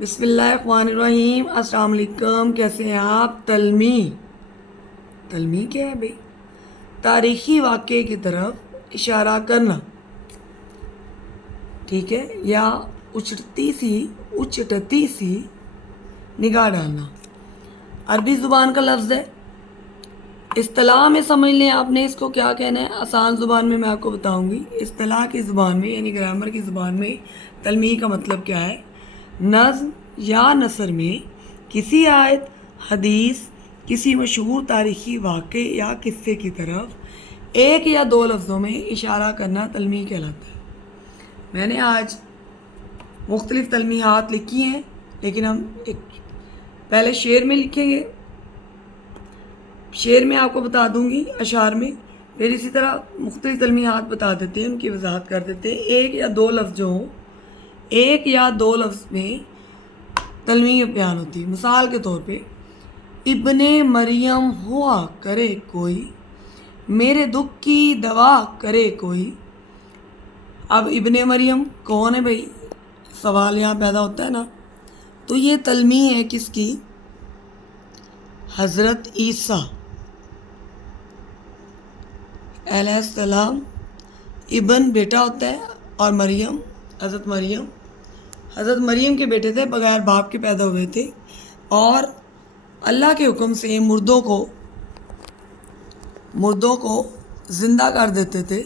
بسم اللہ الرحمن الرحیم۔ السلام علیکم، کیسے ہیں آپ؟ تلمی کیا ہے بھائی؟ تاریخی واقعے کی طرف اشارہ کرنا، ٹھیک ہے، یا اچٹتی سی نگاہ ڈالنا، عربی زبان کا لفظ ہے۔ اصطلاح میں سمجھ لیں آپ نے اس کو کیا کہنا ہے، آسان زبان میں آپ کو بتاؤں گی۔ اصطلاح کی زبان میں یعنی گرامر کی زبان میں تلمیح کا مطلب کیا ہے؟ نظم یا نثر میں کسی آیت، حدیث، کسی مشہور تاریخی واقعے یا قصے کی طرف ایک یا دو لفظوں میں اشارہ کرنا تلمیح کہلاتا ہے۔ میں نے آج مختلف تلمیحات لکھی ہیں، لیکن ہم پہلے شعر میں لکھیں گے، شعر میں آپ کو بتا دوں گی، اشعار میں، پھر اسی طرح مختلف تلمیحات بتا دیتے ہیں، ان کی وضاحت کر دیتے ہیں۔ ایک یا دو لفظ میں تلمیح بیان ہوتی ہے۔ مثال کے طور پہ، ابن مریم ہوا کرے کوئی، میرے دکھ کی دوا کرے کوئی۔ اب ابن مریم کون ہے بھائی؟ سوال یہاں پیدا ہوتا ہے نا۔ تو یہ تلمیح ہے کس کی؟ حضرت عیسیٰ علیہ السلام۔ ابن بیٹا ہوتا ہے، اور مریم حضرت مریم کے بیٹے تھے، بغیر باپ کے پیدا ہوئے تھے، اور اللہ کے حکم سے مردوں کو زندہ کر دیتے تھے۔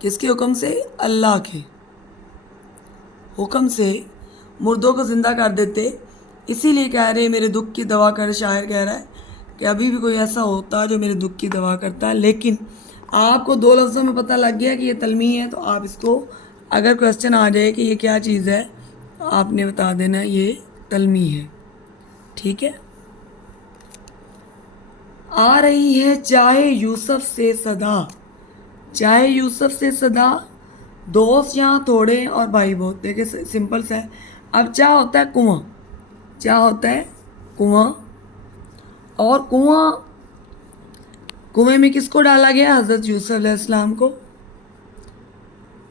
کس کے حکم سے؟ اللہ کے حکم سے مردوں کو زندہ کر دیتے۔ اسی لیے کہہ رہے میرے دکھ کی دوا کر، شاعر کہہ رہا ہے کہ ابھی بھی کوئی ایسا ہوتا جو میرے دکھ کی دوا کرتا ہے۔ لیکن آپ کو دو لفظوں میں پتہ لگ گیا کہ یہ تلمیح ہے، تو آپ اس کو، اگر کویسچن آ جائے کہ یہ کیا چیز ہے، آپ نے بتا دینا یہ تلمیح ہے، ٹھیک ہے۔ آ رہی ہے چاہے یوسف سے صدا، دوست یہاں تھوڑے اور بھائی بہت۔ دیکھیں سمپل سا ہے۔ اب چاہ ہوتا ہے کنواں، اور کنویں میں کس کو ڈالا گیا؟ حضرت یوسف علیہ السلام کو۔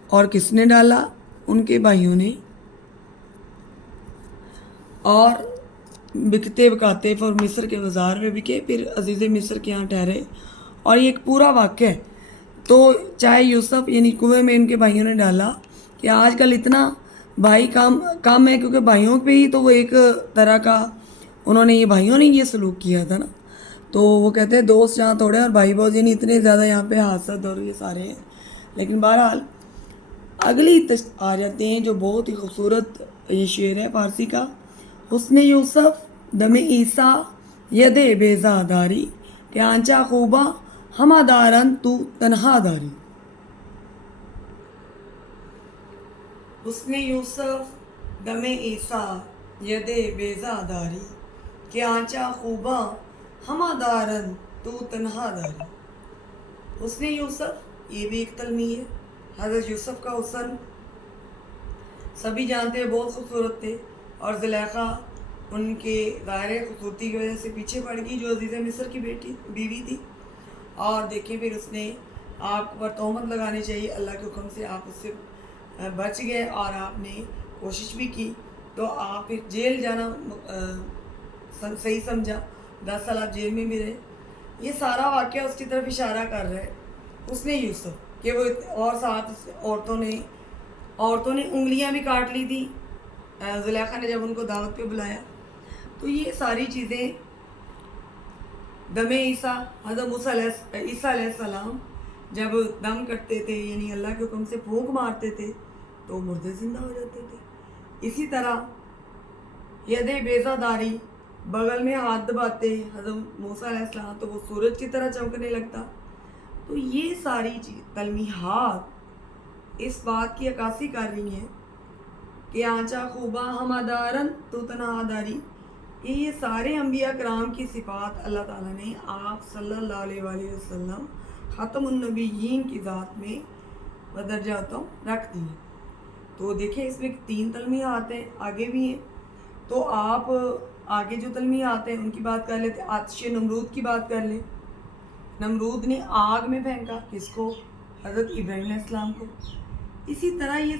اور کس نے ڈالا؟ ان کے بھائیوں نے۔ اور بکتے بکاتے اور مصر کے بازار میں بکے، پھر عزیز مصر کے یہاں ٹھہرے، اور یہ ایک پورا واقعہ ہے۔ تو چاہے یوسف یعنی کنویں میں ان کے بھائیوں نے ڈالا، کہ آج کل اتنا بھائی کام ہے، کیونکہ بھائیوں پہ ہی تو وہ ایک طرح کا بھائیوں نے یہ سلوک کیا تھا نا۔ تو وہ کہتے ہیں دوست جہاں تھوڑے اور بھائی بہت، یعنی اتنے زیادہ یہاں پہ حسد اور یہ سارے ہیں۔ لیکن بہرحال اگلی آ جاتے ہیں جو بہت ہی خوبصورت یہ شعر ہے فارسی کا۔ حسن یوسف دم عیسیٰ ید بیضا داری، کہ آنچا خوباں ہمہ دارن تو تنہا داری۔ حسن یوسف دم عیسیٰ ید بیضا داری، کہ آنچا خوباں ہمہ دارن تو تنہا داری۔ حسن یوسف یہ بھی ایک تلمیح ہے۔ حضرت یوسف کا حسن سبھی جانتے ہیں، بہت خوبصورت تھے، اور زلیخا ان کے ظاہر خوبصورتی کی وجہ سے پیچھے پڑ گئی، جو عزیز مصر کی بیوی تھی۔ اور دیکھیں پھر اس نے آپ پر تہمت لگانے چاہیے، اللہ کے حکم سے آپ اس سے بچ گئے، اور آپ نے کوشش بھی کی، تو آپ پھر جیل جانا صحیح سمجھا، 10 سال آپ جیل میں بھی رہے۔ یہ سارا واقعہ اس کی طرف اشارہ کر رہا ہے، اس نے یوسف کہ وہ، اور ساتھ عورتوں نے انگلیاں بھی کاٹ لی تھی زلیخا نے جب ان کو دعوت پہ بلایا۔ تو یہ ساری چیزیں دم عیسیٰ، حضرت عیسیٰ علیہ السلام جب دم کرتے تھے، یعنی اللہ کے حکم سے پھونک مارتے تھے، تو مردے زندہ ہو جاتے تھے۔ اسی طرح ید بیضا داری، بغل میں ہاتھ دباتے حضرت موسیٰ علیہ السلام، تو وہ سورج کی طرح چمکنے لگتا۔ تو یہ ساری تلمیحات اس بات کی عکاسی کر رہی ہیں کہ آنچا خوباں ہمہ دارن تو تنہا داری، کہ یہ سارے انبیاء کرام کی صفات اللہ تعالیٰ نے آپ صلی اللہ علیہ وآلہ وسلم ختم النبیین کی ذات میں بدرجاتوں رکھ دی ہیں۔ تو دیکھیں اس میں 3 تلمیحات ہیں، آگے بھی ہیں۔ تو آپ آگے جو تلمیحات ہیں ان کی بات کر لیتے، آتش نمرود کی بات کر لیں۔ نمرود نے آگ میں پھینکا کس کو؟ حضرت ابراہیم علیہ السلام کو۔ اسی طرح یہ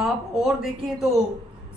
آپ اور دیکھیں تو